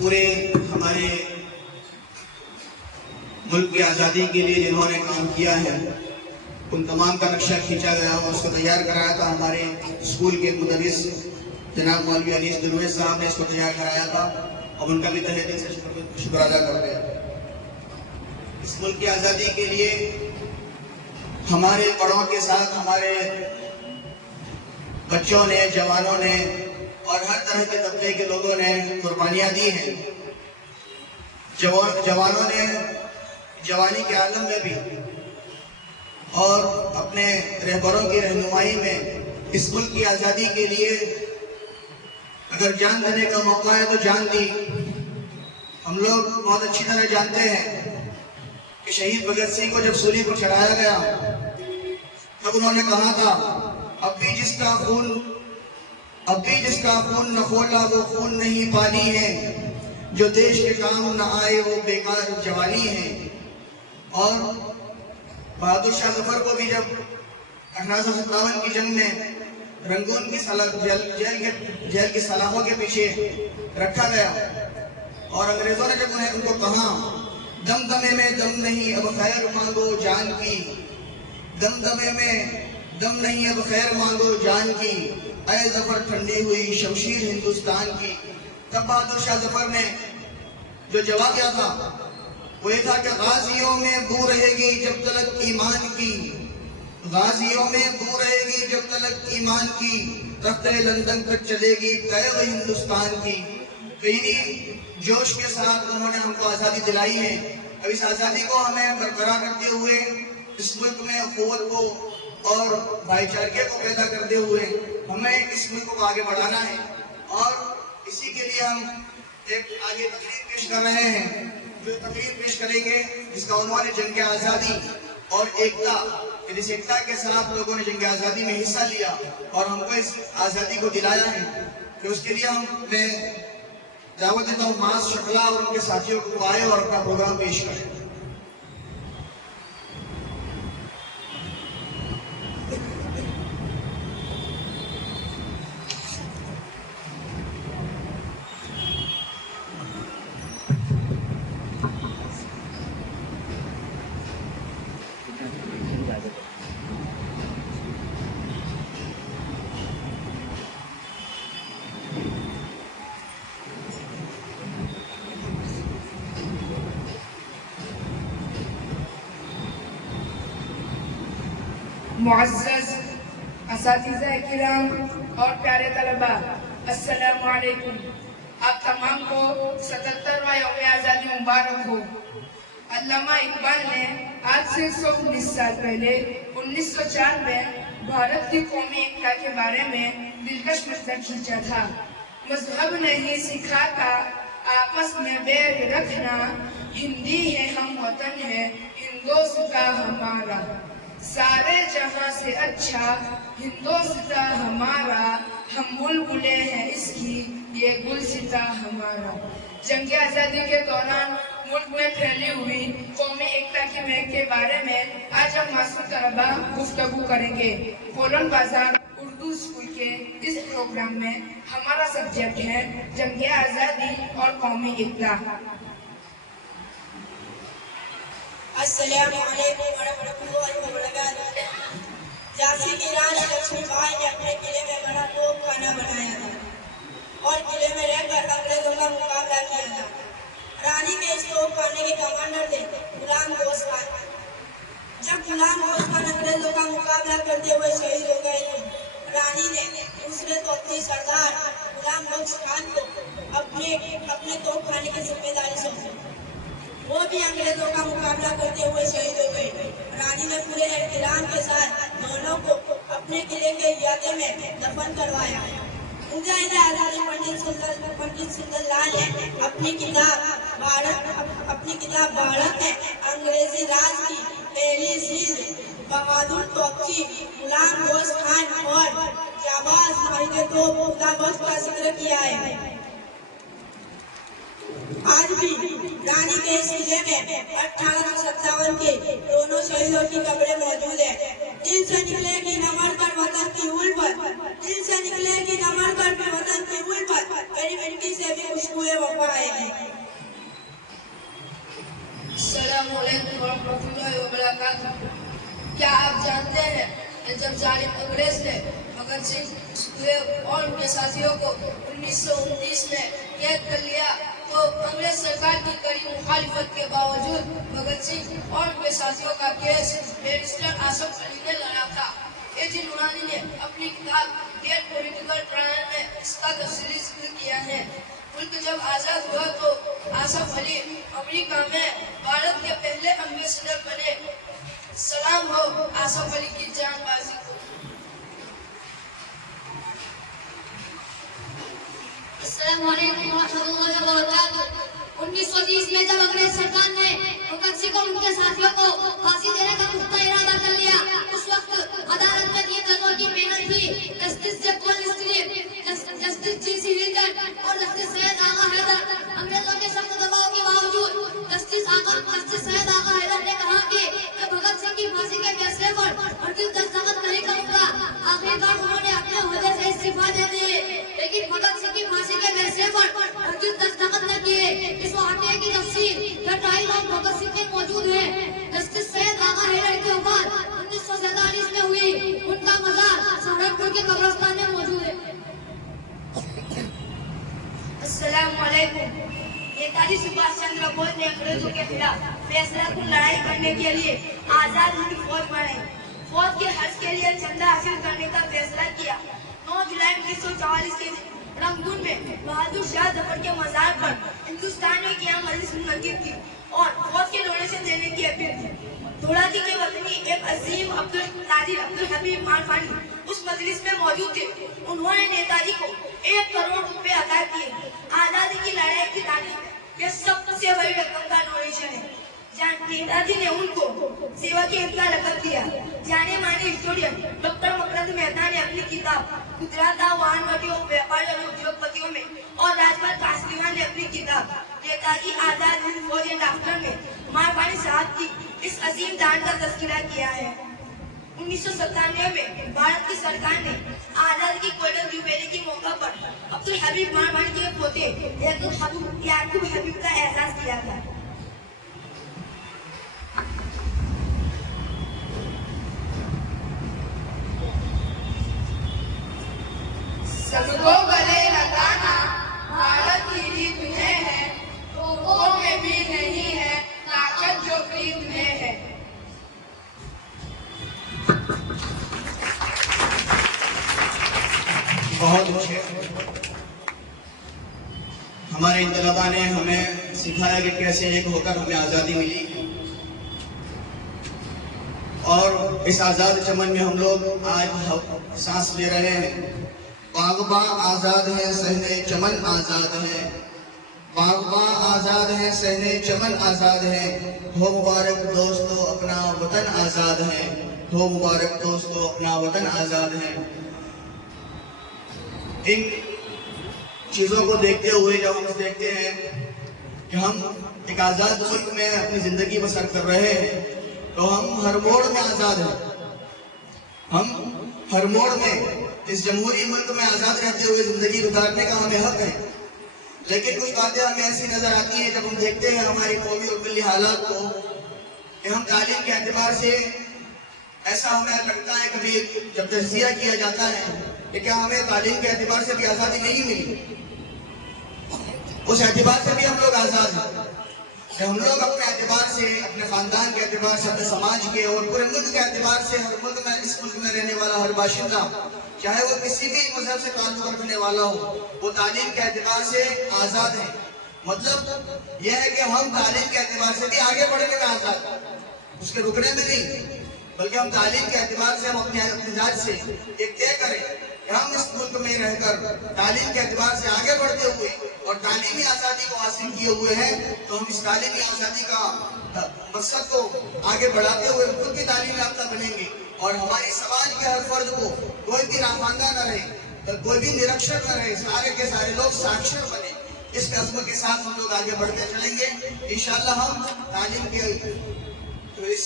पूरे हमारे मुल्क की आज़ादी के लिए जिन्होंने काम किया है उन तमाम का नक्शा खींचा गया और उसको तैयार कराया था हमारे स्कूल के मुदर्रिस जनाब मौलवी अनीस दुर्वेश साहब ने इसको तैयार कराया था और उनका भी तहे दिल से शुक्र अदा करते हैं। इस मुल्क की आज़ादी के लिए हमारे बड़ों के साथ हमारे बच्चों ने, जवानों ने और हर तरह के तबके के लोगों ने कुर्बानियां दी हैं। जवानों ने जवानी के आलम में भी और अपने रहबरों की रहनुमाई में इस मुल्क की आज़ादी के लिए अगर जान देने का मौका है तो जान दी। हम लोग बहुत अच्छी तरह जानते हैं कि शहीद भगत सिंह को जब सूली पर चढ़ाया गया तब उन्होंने कहा था, अब भी जिसका खून न खोला वो खून नहीं पानी है, जो देश के काम न आए वो बेकार जवानी है। और बहादुर शाह जफर को भी जब 1857 की जंग में रंगून की जेल की सलाखों के पीछे रखा गया और अंग्रेजों ने जब उनको कहा, दमदमे में दम नहीं अब खैर मांगो जान की, दमदमे में दम नहीं अब खैर मांगो जान की, ऐ जफर ठंडी हुई शमशीर हिंदुस्तान की। तब बहादुर शाह जफर ने जो जवाब दिया था वो ये था कि गाजियों में बू रहेगी जब तलक ईमान की, गाजियों में बू रहेगी जब तलक ईमान की, तख्ते लंदन तक चलेगी कैद हिंदुस्तान की। तो इन्हीं जोश के साथ उन्होंने हमको आज़ादी दिलाई है। अब इस आज़ादी को हमें बरकरार रखते हुए इस मुल्क में अखुवत को और भाईचारे को पैदा करते हुए हमें इस मुल्क को आगे बढ़ाना है और इसी के लिए हम एक आगे तकरीर पेश कर रहे हैं। जो तकरीर पेश करेंगे जिसका उन्वान है जंग आज़ादी और एकता। जिस एकता के साथ लोगों ने जंग आज़ादी में हिस्सा लिया और हमको इस आज़ादी को दिलाया है, तो उसके लिए मैं दावत देता हूँ मास शुक्ला और उनके साथियों को आए और अपना प्रोग्राम पेश करें। मुअज़्ज़ज़ असातिज़ा किराम और प्यारे तलबा, अस्सलामु अलैकुम। आप तमाम को 77वां यौम आज़ादी मुबारक हो। अल्लामा इकबाल ने आज से 119 साल पहले 1904 में भारत की कौमी एकता के बारे में दिलकश मसला खींचा था। मजहब नहीं सिखाता आपस में बैर रखना, हिंदी है हम वतन है हिंदोस्तां हमारा, सारे जहां से अच्छा हिंदोस्तां हमारा, हम बुलबुले हैं इसकी ये गुलसिता हमारा। जंग आज़ादी के दौरान मुल्क में फैली हुई कौमी एकता की महक के बारे में आज हम मासूम तलबा गुफ्तगू करेंगे। कोलन बाजार उर्दू स्कूल के इस प्रोग्राम में हमारा सब्जेक्ट है जंग आज़ादी और कौमी एकता। अस्सलामु अलैकुम वरहमतुल्लाहि वबरकातुहू। झांसी की रानी लक्ष्मीबाई ने अपने किले में बड़ा तोप खाना बनाया था और किले में रहकर अंग्रेजों का मुकाबला किया था। रानी के इस तोप खाने के कमांडर थे गुलाम गौस खान। जब गुलाम गौस खान अंग्रेजों का मुकाबला करते हुए शहीद हो गए थे, रानी ने दूसरे तोपी सरदार गुलाम बख्श खान को अपने तोप खाने की जिम्मेदारी सौंपी। वो भी अंग्रेजों का मुकाबला करते हुए शहीद हो गए। रानी ने पूरे एहतराम के साथ दोनों को अपने किले के इलाके में दफन करवाया। आजादी पंडित सुंदर लाल ने अपनी किताब भारत में अंग्रेजी राज की पहली सीध बहादुर तोपची गुलाम गौस खान और जाबाज माहिर को खुदा बख्श का जिक्र किया है। आज भी रानी के इस किले में 1857 के दोनों शहीदों की कब्रें मौजूद है। दिल से निकलेगी नमन पर वतन की उल्फत, दिल से निकलेगी और उनके साथियों को 1929 में कैद कर लिया, तो अंग्रेज सरकार की कड़ी मुखालिफत के बावजूद भगत सिंह और उनके साथियों का केस बैरिस्टर आसफ अली ने लड़ा था। एजी नूरानी ने अपनी किताब डेट पॉलिटिकल ट्रायल में इसका तफसीली जिक्र किया है। मुल्क जब आजाद हुआ तो आसफ अली अमेरिका में भारत के पहले एम्बेसडर बने। सलाम हो आसफ अली की जानबाजी को। अस्सलामुअलैकुम वरहमतुल्लाहि वबरकातुहू। 1930 में जब अंग्रेज सरकार ने भगत सिंह और उनके साथियों को फांसी देने का पुख्ता इरादा कर लिया, उस वक्त अदालत में 3 जजों की मेहनत थी, जस्टिस जैक्वन स्ट्रीट, जस्टिस जी.सी. हिल्टन और जस्टिस सैयद आगा हैदर। अंग्रेजों के सख्त दबाव के बावजूद जस्टिस सैयद आगा हैदर ने कहा कि भगत सिंह की फांसी के फैसले पर हरगिज़ दस्तखत नहीं करूंगा। आखिरकार उन्होंने अपने ओहदे से इस्तीफा दे दिए, लेकिन भगत सिंह की फांसी के फैसले पर हरगिज़ दस्तखत न किए। इस वाक़ये की तफसील the trial of Bhagat Singh में मौजूद है। जस्टिस सैयद आगा हैदर की वफ़ात 1947 में हुई। उनका मज़ार सहारनपुर के कब्रिस्तान में मौजूद है। अस्सलामुअलैकुम। नेताजी सुभाष चंद्र बोस ने अंग्रेजों के खिलाफ फैसला कुन लड़ाई करने के लिए आजाद हिंद फौज बनाई। फौज के हज के लिए चंदा हासिल करने का फैसला किया। 9 जुलाई 1944 के दिन रंगून में बहादुर शाह जफर के मजार पर हिंदुस्तान में क्या मजलिस मुनक्किद की और फौज के डोनेशन देने की अपील की। धोलाजी के वतनी एक अजीम अब्दुल हबीब मारवानी उस मजलिस में मौजूद थे। उन्होंने नेताजी को 1 करोड़ रुपए अदा किए। आजादी की लड़ाई की तारीख में यह सबसे बड़ी रकम का डोनेशन है। नेताजी ने उनको सेवा के इनका लकब दिया। जाने माने हिस्टोरियन डॉक्टर मकरंद मेहता ने अपनी किताब गुजरात वाहनवटियों व्यापारी और उद्योगपतियों में और राजपाल कासलीवान ने अपनी किताब नेताजी आजाद हिंद फौज एंड आफ्टर में मारवानी साहब की इस अजीम दान का तस्करा किया है। 1997 में भारत की सरकार ने आजादी की गोल्डन जुबली के मौका पर अब्दुल हबीब मारवानी के पोते याकूब हबीब का एहसास किया था। सबको गले लगाना भारत की रीत में है, तोपों में भी नहीं है ताकत जो प्रीत में है। बहुत अच्छे। हमारे इन तलबा ने हमें सिखाया कि कैसे एक होकर हमें आज़ादी मिली, और इस आज़ाद चमन में हम लोग आज सांस ले रहे हैं। बागबा आज़ाद है, सहने चमन आज़ाद है। बागबा आज़ाद है, सहने चमन आज़ाद है। हो मुबारक दोस्तों अपना वतन आज़ाद है। हो मुबारक दोस्तों अपना वतन आज़ाद है। इन चीज़ों को देखते हुए जब हम देखते हैं कि हम एक आज़ाद मुल्क में अपनी ज़िंदगी बसर कर रहे हैं, तो हम हर मोड़ में आज़ाद हैं। हम हर मोड़ में इस जमहूरी मुल्क में आज़ाद रहते हुए ज़िंदगी गुजारने का हमें हक है। लेकिन कुछ बातें हमें ऐसी नज़र आती हैं जब हम देखते हैं हमारी कौमी और मिली हालात को, कि हम तालीम के एतबार से ऐसा हमें लगता है, कभी जब तज्जिया किया जाता है कि क्या हमें तालीम के एतबार से भी आज़ादी नहीं मिली। उस एतबार से भी हम लोग आज़ाद हैं कि हम लोग अपने एतबार से, अपने ख़ानदान के एतबार से, अपने समाज के और पूरे मुल्क के एतबार से, हर मुल्क में, इस मुल्क में रहने वाला हर बाशिंदा, चाहे वो किसी भी मजहब से ताल्लुक रखने वाला हो, वो तालीम के एतबार से आज़ाद है। मतलब यह है कि हम तालीम के एतबार से भी आगे बढ़ने में आज़ाद, उसके रुकने में नहीं, बल्कि हम तालीम के एतबार से, हम अपने मिजाज से एक तय करें कि हम इस मुल्क में रहकर तालीम के एतबार से आगे बढ़ते हुए और तालीमी आज़ादी को हासिल किए हुए हैं, तो हम इस तालीमी आज़ादी का मकसद को आगे बढ़ाते हुए खुद भी तालीम याफ्ता बनेंगे और हमारी समाज के हर फर्द को कोई भी नाखवानदा न रहे, तो कोई भी निरक्षर न रहे, सारे के सारे लोग साक्षर बने। इस कस्म के साथ हम लोग आगे बढ़ते चलेंगे। इंशाअल्लाह हम तालीम के तो इस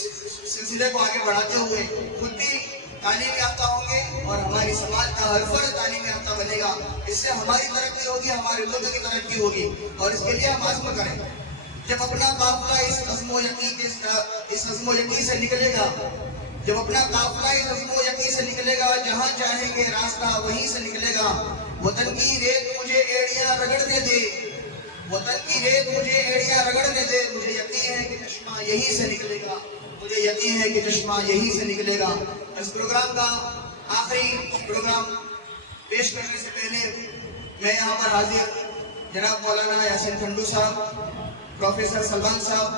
सिलसिले को आगे बढ़ाते हुए खुद भी तालीम याफ्ता होंगे और हमारी समाज का हर फर्द तालीम याफ्ता बनेगा। इससे हमारी तरक्की होगी, हमारे लोगों की तरक्की होगी, और इसके लिए हम आज़म करें। जब अपना काफिला इस अज़्म व यकीन से निकलेगा, जब अपना काफिला इस अज़्म व यकीन से निकलेगा, जहाँ चाहेंगे रास्ता वहीं से निकलेगा। वतन की रेत मुझे एड़ियां रगड़ने दे, वतन की रेत मुझे एड़ियां रगड़ने दे। मुझे यकीन है कि चश्मा यहीं से निकलेगा, मुझे यकीन है कि चश्मा यहीं से निकलेगा। इस प्रोग्राम का आखिरी प्रोग्राम पेश करने से पहले मैं यहाँ पर हाजिर जनाब मौलाना यासिन खंडू साहब, प्रोफेसर सलमान साहब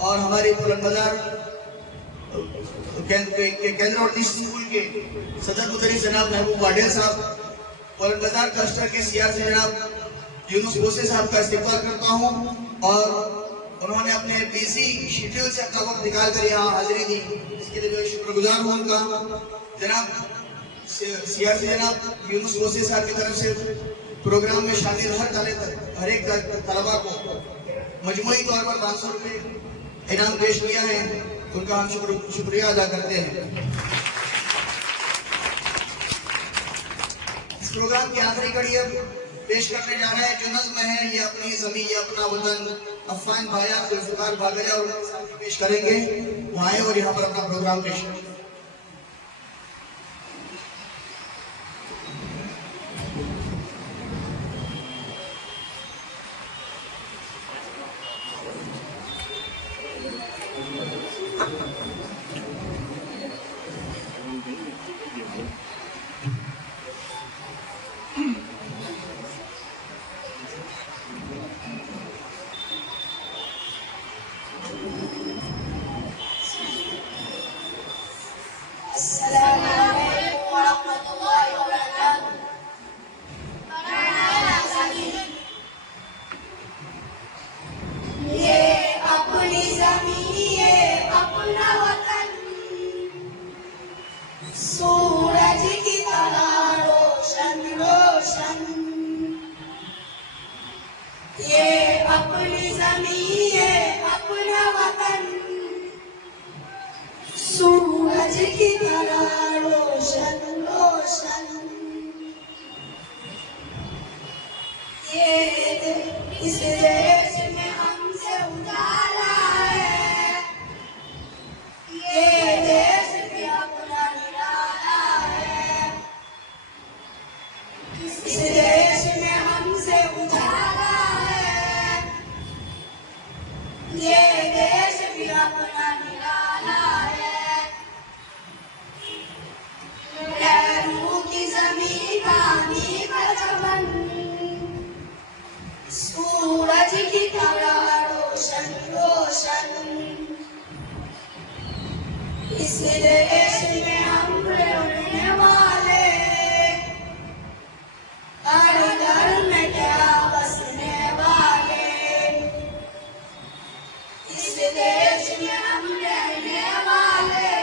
और हमारे बुलंद बाजार केंद्र और स्कूल के सदर मुदर्रिस जनाब महबूब वाडेल साहब, बुलंद बाजार क्लस्टर के सीआर से जनाब यूनुस बोसे साहब का इस्तेमाल करता हूँ और उन्होंने अपने बिजी शेड्यूल से अपना वक्त निकाल कर यहाँ हाजिरी दी, इसके लिए मैं शुक्रगुजार हूँ उनका। जनाब सीआर से जनाब यूनुस बोसे साहब की तरफ से प्रोग्राम में शामिल हर एक तलबा को मजमूई तौर पर 500 रुपये इनाम पेश किया है, उनका हम शुक्रिया अदा करते हैं। इस प्रोग्राम की आखिरी कड़ी अब पेश करने जा रहे हैं जो नज़्म है ये अपनी ज़मीन ये अपना वतन, अफान भाया जुल्फ़िकार बागया और पेश करेंगे। वो आए और यहाँ पर अपना प्रोग्राम पेश करें। सूरज की तरह रोशन रोशन, ये अपनी ज़मीन ये अपना वतन। सूरज की तरह रोशन रोशन, ये इस देश में हमसे उजाला है, ये देश भी अपना निराला है। इस देश में हमसे उजाला है, ये देश भी अपना निराला है। लहरों की ज़मीन पानी का चमन, सूरज की तरह रोशन रोशन, इस देश में हम रहने वाले, हर घर में क्या बसने वाले। इस देश में हम रहने वाले,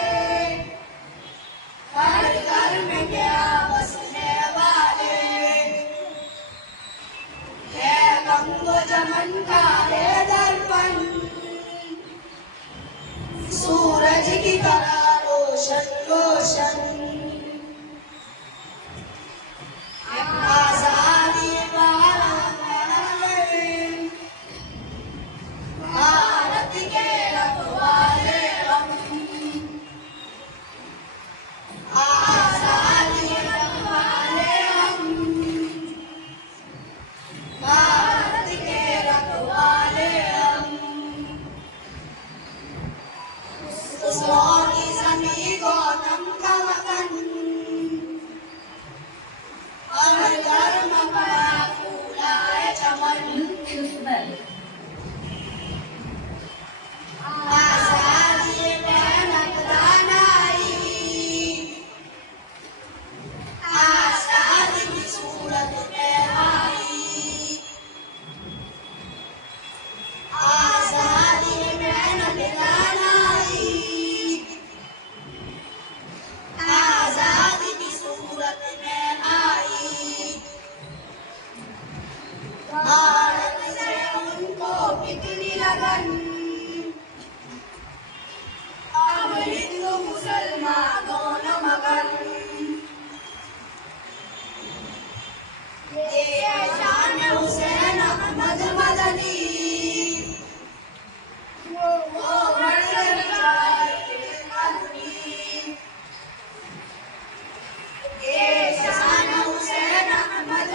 हर घर में क्या बसने वाले। है गंगो जमन का है दर्पण, सूरज की तरह रोशन रोशन, आजादी भारत के रखवाले हम, आजादी रखवाले हम, भारत के रखवाले हम। उसों की ज़मीन गौतम का वतन, हर घर में बड़ा फूला है चमन। आज़ादी मेहनत दानाई, आज़ादी की सूरत में आई। आज़ादी मेहनत दानाई, आज़ादी की सूरत में आई। भारत से उनको कितनी लगन, अब हिंदू मुसलमान दोनों मगन। ये शान हुसैन अहमद मदनी, वो बड़े मदनी। ये शान हुसैन अहमद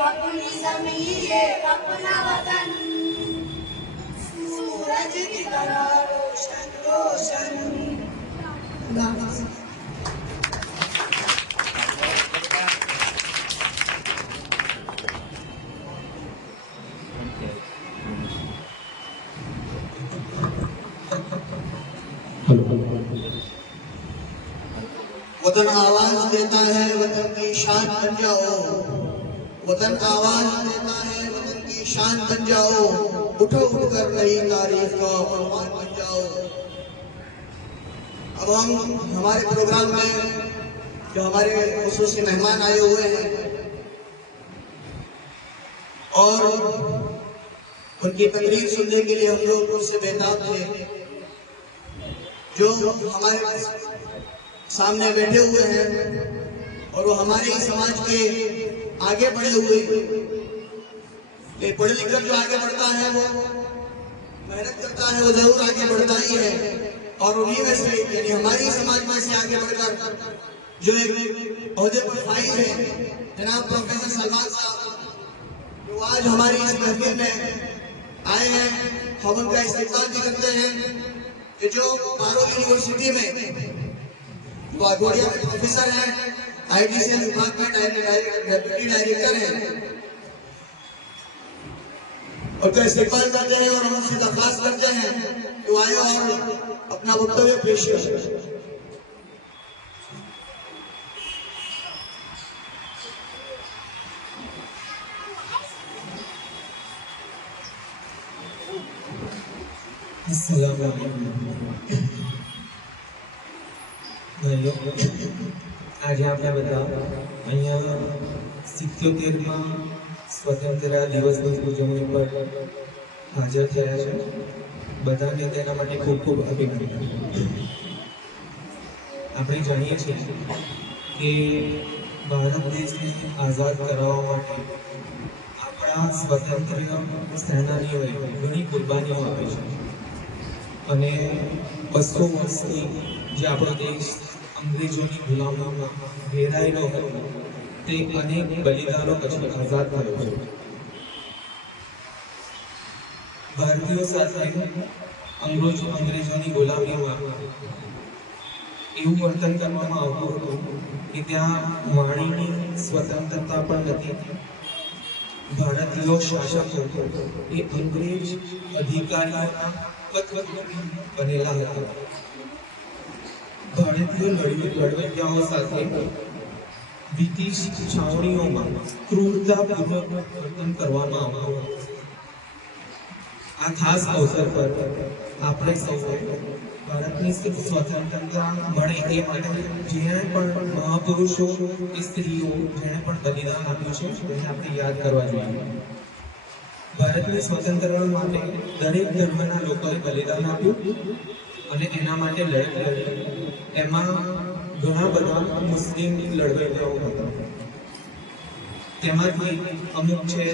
अपनी ज़मीन ये अपना वतन, सूरज की तरह रोशन रोशन। वतन आवाज देता है, वतन की शान बन जाओ। वतन आवाज देता है, वतन की शान बन जाओ। उठो उठकर नई तारीख का पहलवान बन जाओ। अब हम हमारे प्रोग्राम में जो हमारे खुसूसी मेहमान आए हुए हैं और उनकी तकरीर सुनने के लिए हम लोग उससे बेताब थे। जो हमारे सामने बैठे हुए हैं और वो हमारे ही समाज के आगे बढ़े हुए, पढ़ लिख कर जो आगे बढ़ता है वो मेहनत करता है, वो जरूर आगे बढ़ता ही है। और उन्हीं में से यानी हमारे ही समाज में से आगे बढ़कर जो एक ओहदे पर फाइज है जनाब प्रोफेसर सलमान साहब, जो आज हमारी इस महफिल में आए हैं, हम उनका इस्तेमाल भी करते हैं कि जो मारो यूनिवर्सिटी में वाघोड़िया में प्रोफेसर हैं, IDCS विभाग में डेप्यूटी डायरेक्टर हैं, उनका इस्तेमाल करते हैं और हम उनसे दरख्वास्त करते हैं कि आए और अपना वक्तव्य पेश करें। આજે આપણે બધા અહીંયા 77માં સ્વતંત્રતા દિવસની ઉજવણી પર હાજર થયા છે. બધાને તેના માટે ખૂબ ખૂબ અભિનંદન. આપણે જાણીએ છીએ કે ભારત દેશને આઝાદ કરાવવા માટે આપણા સ્વતંત્ર સેનાનીઓએ ઘણી કુરબાનીઓ આપી છે અને 200 વર્ષથી જે આપણો દેશ અંગ્રેજોની ગુલામીમાં ઘેરાયેલો હતો તે અનેક બલિદાનો પછી આઝાદ થયો છે. ભારતીયો સાથે અંગ્રેજોની ગુલામીમાં એવું વર્તન કરવામાં આવતું હતું કે ત્યાં વાણીની સ્વતંત્રતા પણ નથી. ભારતીયો શાસકો એ અંગ્રેજ અધિકારીઓના કઠોર બનેલા હતા. ભારતીય લડવૈયાઓ સાથે બ્રિટિશ છાવણીઓમાં ક્રૂરતાપૂર્વક વર્તન કરવામાં આવતું હતું. આ ખાસ અવસર પર આપણે સૌએ ભારતની સ્વતંત્રતા મળે એ માટે જેણે પણ મહાપુરુષો કે સ્ત્રીઓ જેણે પણ બલિદાન આપ્યું છે તેને આપણે યાદ કરવા જોઈએ. ભારતની સ્વતંત્રતા માટે દરેક ધર્મના લોકોએ બલિદાન આપ્યું અને એના માટે લડત લડી. એમાં ઘણા બધા મુસ્લિમ લડવૈયાઓ હતા. તેમાંથી અમુક છે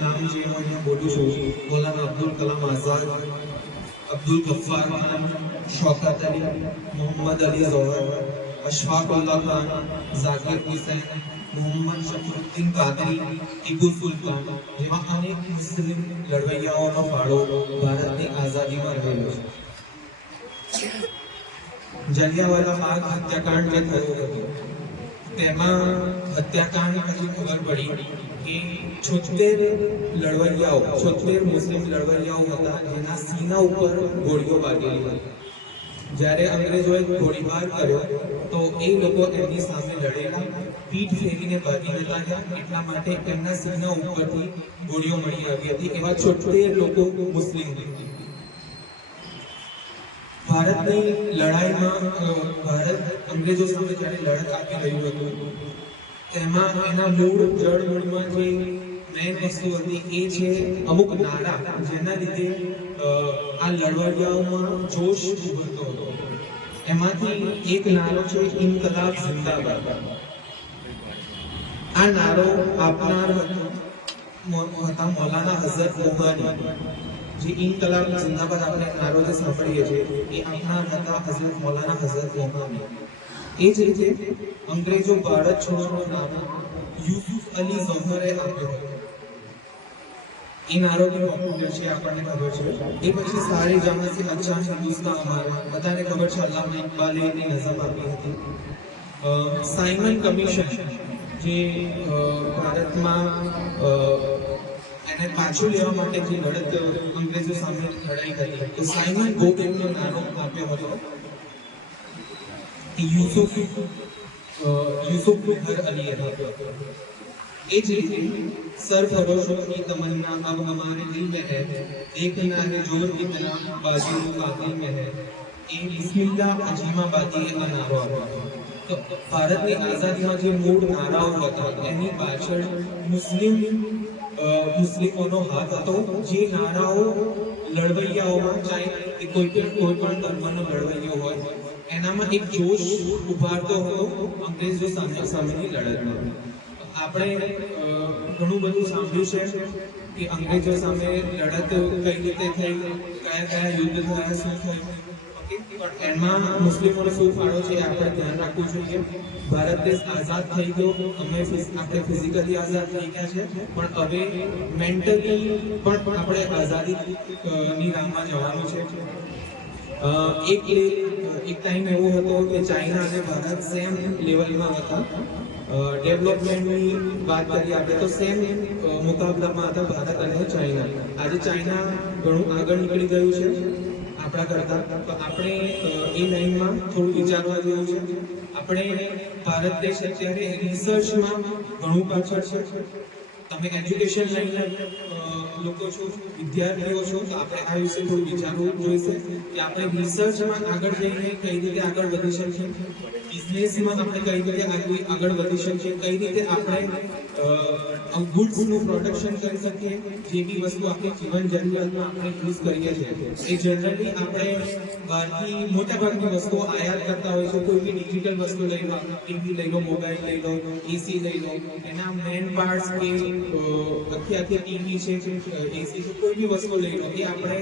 નામ જે હું અહીંયા બોલું છું: મૌલાના અબ્દુલ કલામ આઝાદ, અબ્દુલ ગફ્ફાર ખાન, શૌકત અલી, મોહમ્મદ અલી ઝોહર, અશફાકુલ્લા ખાન, ઝાકિર હુસૈન, મોહમ્મદ શફરુદ્દીન કાદરી, ટીપુ સુલતાન જેવા અનેક મુસ્લિમ લડવૈયાઓનો ફાળો ભારતની આઝાદીમાં રહેલો છે. જલિયાવાલા બાગ હત્યાકાંડ જે થયો હતો તેમાં હત્યાકાંડ પછી ખબર પડી કે 76 મુસ્લિમ લડવૈયાઓ હતા જેના સીના ઉપર ગોળીઓ વાગેલી હતી. જ્યારે અંગ્રેજોએ ગોળીબાર કર્યો તો એ લોકો એમની સામે લડેલા, પીઠ ફેરીને ભાગી નતા ગયા, એટલા માટે એમના સીના ઉપરથી ગોળીઓ મળી આવી હતી. એવા 76 લોકો મુસ્લિમ હતા. ભારતની લડાઈમાં ભારત અંગ્રેજો સામે જ્યારે લડત આપી રહ્યું હતું તેમાં એના જળમૂળમાં જે મેઇન વસ્તુ હતી એ છે અમુક નારા, જેના લીધે આ લડવૈયાઓમાં જોશ ઉભરતો હતો. એમાંથી એક નારો છે ઇન્કલાબ જિંદાબાદ. આ નારો આપનાર હતા મૌલાના હઝરત મોહમ્મદ. જે ઇન્કલાબ જિંદાબાદ આપણે નારો જે સાંભળીએ છીએ એ આપનાર હતા હઝરત મૌલાના હઝરત મોહમ્મદ. એ જ રીતે અંગ્રેજો ભારત છોડવાનો નારો યુસુફ અલી ઝોહરે આપ્યો હતો. એ નારો બી પોપ્યુલર છે, આપણને ખબર છે. એ પછી સારે જહાં સે અચ્છા હિન્દુસ્તાન હમારા, બધાને ખબર છે અલ્લામા ઇકબાલે એની નઝમ આપી હતી. સાયમન કમિશન જે ભારતમાં એને પાછું લેવા માટે જે લડત અંગ્રેજો સામે લડાઈ કરી, તો સાયમન ગોગેનનો નારો આપ્યો હતો યુસુફ હર અલી હતો. એ જ રીતે सरफरोशों की तमन्ना अब हमारे दिल में है, देखना है जोर कितना बाजी बाती में है, એ બિસ્મિલ્લાહ અજીમાબાદી એ નારો હતો. તો ભારતની આઝાદીમાં જે મૂળ નારાઓ હતા એની પાછળ મુસ્લિમોનો હાથ હતો. જે નારાઓ લડવૈયાઓમાં, ચાહે કોઈ પણ ધર્મનો લડવૈયો હોય, એનામાં એક જોશ ઉભારતો હતો અંગ્રેજો સામેની લડતમાં. આપણે ઘણું બધું સાંભળ્યું છે કે અંગ્રેજો સામે લડત કઈ રીતે થઈ, કયા યુદ્ધ થયા, શું થયું. પણ એમાં મુસ્લિમોનો શું ફાળો છે આપણે ધ્યાન રાખવું જોઈએ. ભારત દેશ આઝાદ થઈ ગયો, આપણે ફિઝિકલી આઝાદ થઈ ગયા છે, પણ હવે મેન્ટલી પણ આપણે આઝાદીની રાહમાં જવાનું છે. એક ટાઈમ એવો હતો કે ચાઇના અને ભારત સેમ લેવલમાં હતા. ડેવલપમેન્ટની વાત કરીએ આપણે તો સેમ મુકાબલામાં હતા ભારત અને ચાઇના. આજે ચાઇના ઘણું આગળ નીકળી ગયું છે આપણા કરતાં, તો આપણે એ લાઈનમાં થોડું વિચારવા જેવું છે. આપણે ભારત દેશ અત્યારે રિસર્ચમાં ઘણું પાછળ છે. તમે એજ્યુકેશન લાઈનના લોકો છો, વિદ્યાર્થીઓ છો, તો આપણે આ વિશે થોડું વિચારવું જોઈશે કે આપણે રિસર્ચમાં આગળ જઈને કઈ રીતે આગળ વધી શકીએ, બિઝનેસમાં આપણે કઈ રીતે આગળ વધી શકીએ, કઈ રીતે આપણે ગુડ્સનું પ્રોડક્શન કરી શકીએ. જે બી વસ્તુ આપણી જીવન જરૂરિયાતમાં આપણે યુઝ કરીએ છીએ એ જનરલી આપણે બહારથી મોટાભાગની વસ્તુઓ આયાત કરતા હોય છે. કોઈ બી ડિજિટલ વસ્તુ લઈ લો, ટીવી લઈ લો, મોબાઈલ લઈ લો, એસી લઈ લો, એના મેન પાર્ટ્સ કે આખી ટીવી છે, એસી છે, કોઈ બી વસ્તુ લઈ લો, એ આપણે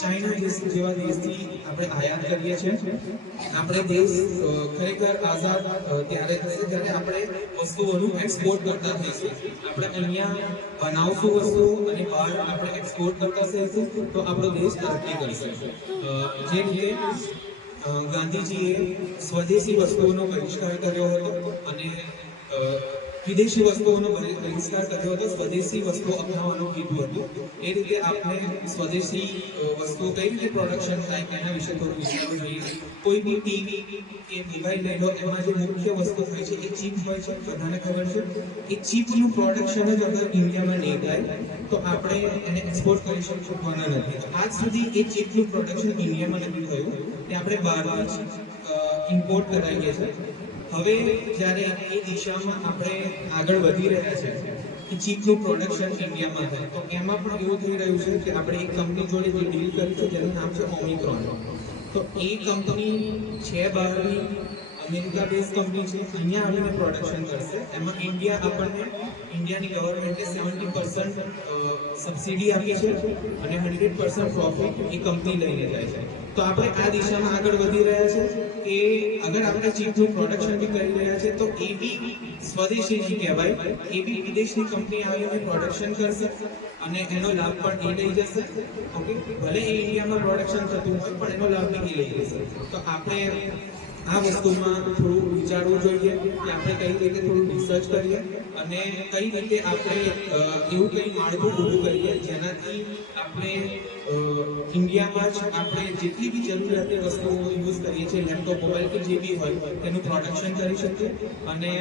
ચાઇના જેવા દેશથી આપણે આયાત કરીએ છીએ. આપણે દેશ ખરેખર આઝાદ ત્યારે થશે જ્યારે આપણે વસ્તુઓનું એક્સપોર્ટ કરતા થઈશું. આપણે અહીંયા બનાવશું વસ્તુ અને બહાર આપણે એક્સપોર્ટ કરતા થઈશું તો આપણો દેશ તરક્કી કરશે. જે રીતે ગાંધીજીએ સ્વદેશી વસ્તુઓનો બહિષ્કાર કર્યો હતો અને વિદેશી વસ્તુઓનો બહિષ્કાર કર્યો હતો, સ્વદેશી વસ્તુઓ અપનાવવાનું કીધું હતું. એ રીતે આપણે સ્વદેશી વસ્તુઓ કઈ રીતે પ્રોડક્શન થાય એના વિશે થોડું વિચારવું જોઈએ. કોઈ બી ટીવી કે મોબાઈલ લઈ લો, એમાં જે મુખ્ય વસ્તુ હોય છે એ ચીપ હોય છે, બધાને ખબર છે. એ ચીપનું પ્રોડક્શન જ અગર ઇન્ડિયામાં નહીં થાય તો આપણે એને એક્સપોર્ટ કરી શકવાના નથી. આજ સુધી એ ચીપનું પ્રોડક્શન ઇન્ડિયામાં નથી થયું, તે આપણે બહારથી જ ઇમ્પોર્ટ કરાવીએ છીએ. હવે જ્યારે એ દિશામાં આપણે આગળ વધી રહ્યા છે કે ચીપનું પ્રોડક્શન ઇન્ડિયામાં થાય, તો એમાં પણ એવું થઈ રહ્યું છે કે આપણે એક કંપની જોડે જે ડીલ કરી છે જેનું નામ છે ઓમિક્રોન. તો એ કંપની છે બહારની, અમેરિકા બેઝ કંપની છે, અહીંયા આવીને પ્રોડક્શન કરશે. એમાં ઇન્ડિયાની ગવર્મેન્ટે 70% સબસિડી આપી છે અને 100% પ્રોફિટ એ કંપની લઈને જાય છે. તો આપણે આ દિશામાં આગળ વધી રહ્યા છે કે અગર આપણે ચીપનું પ્રોડક્શન બી કરી રહ્યા છે તો એ બી સ્વદેશી નહીં કહેવાય, એ બી વિદેશની કંપની આવીને પ્રોડક્શન કરશે અને એનો લાભ પણ એ લઈ જશે. ઓકે, ભલે એ ઇન્ડિયામાં પ્રોડક્શન થતું હોય પણ એનો લાભ બી એ લઈ જશે. તો આપણે આ વસ્તુમાં થોડું વિચારવું જોઈએ કે આપણે કઈ રીતે થોડું રિસર્ચ કરીએ અને કઈ રીતે આપણે એવું કંઈ માળખું ઊભું કરીએ જેનાથી આપણે ઇન્ડિયામાં જ આપણે જેટલી બી જરૂરિયાતની વસ્તુઓ યુઝ કરીએ છીએ, લેપટોપ, મોબાઈલ કે જે બી હોય તેનું પ્રોડક્શન કરી શકીએ અને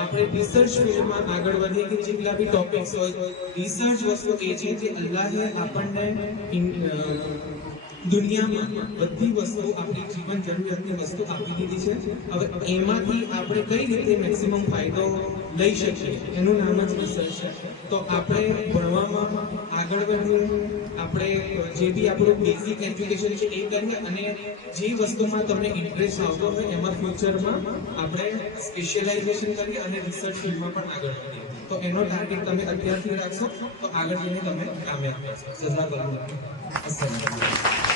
આપણે રિસર્ચ ફિલ્ડમાં આગળ વધીએ કે જેટલા બી ટોપિક્સ હોય. રિસર્ચ વસ્તુ એ છે જે અલ્લાહે આપણને દુનિયામાં બધી વસ્તુ આપણી જીવન જરૂરિયાતની વસ્તુ આપી દીધી છે. હવે એમાંથી આપણે કઈ રીતે મેક્સિમમ ફાયદો લઈ શકીએ એનું નામ જ રિસર્ચ છે. તો આપણે ભણવામાં આગળ વધીએ, આપણે જે બી આપણું બેઝિક એજ્યુકેશન છે એ કરીએ અને જે વસ્તુમાં તમને ઇન્ટરેસ્ટ આવતો હોય એમાં ફ્યુચરમાં આપણે સ્પેશિયલાઇઝેશન કરીએ અને રિસર્ચ ફિલ્ડમાં પણ આગળ વધીએ. તો એનો ટાર્ગેટ તમે અત્યારથી રાખશો તો આગળ જઈને તમે કામયાબ થશો. સજાકલ્લાહ. અસ્સલામ.